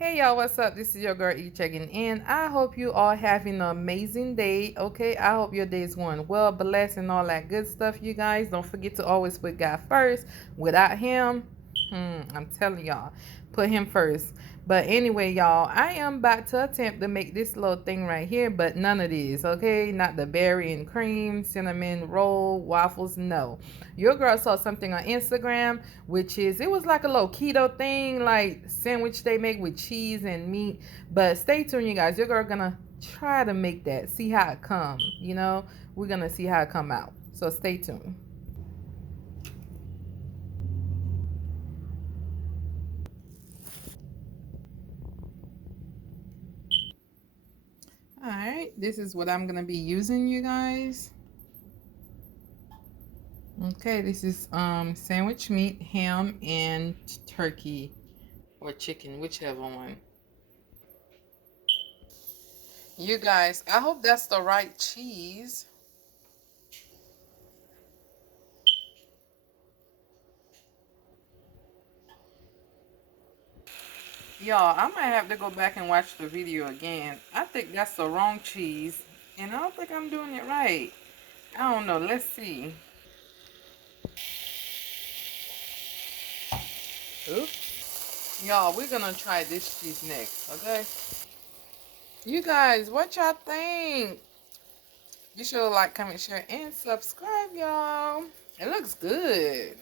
Hey y'all, what's up? This is your girl E checking in. I hope you all having an amazing day. Okay, I hope your day is going well, blessed, and all that good stuff. You guys, don't forget to always put God first. Without Him, I'm telling y'all, put Him first. But anyway, y'all, I am about to attempt to make this little thing right here, but none of these, okay? Not the berry and cream, cinnamon roll, waffles, no. Your girl saw something on Instagram, which is, it was like a little keto thing, like sandwich they make with cheese and meat. But stay tuned, you guys. Your girl gonna try to make that, see how it come, we're gonna see how it come out. So stay tuned. All right, this is what I'm gonna be using, you guys. Okay, this is sandwich meat, ham, and turkey or chicken, whichever one. You guys, I hope that's the right cheese. Y'all, I might have to go back and watch the video again. I think that's the wrong cheese, and I don't think I'm doing it right. I don't know. Let's see. Oops. Y'all, we're gonna try this cheese next, okay? You guys, what y'all think? Be sure to like, comment, share, and subscribe, y'all. It looks good.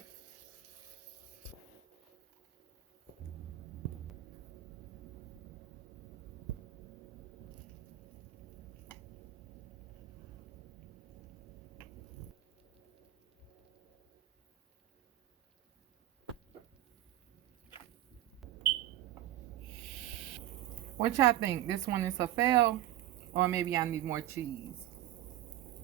What y'all think? This one is a fail? Or maybe I need more cheese?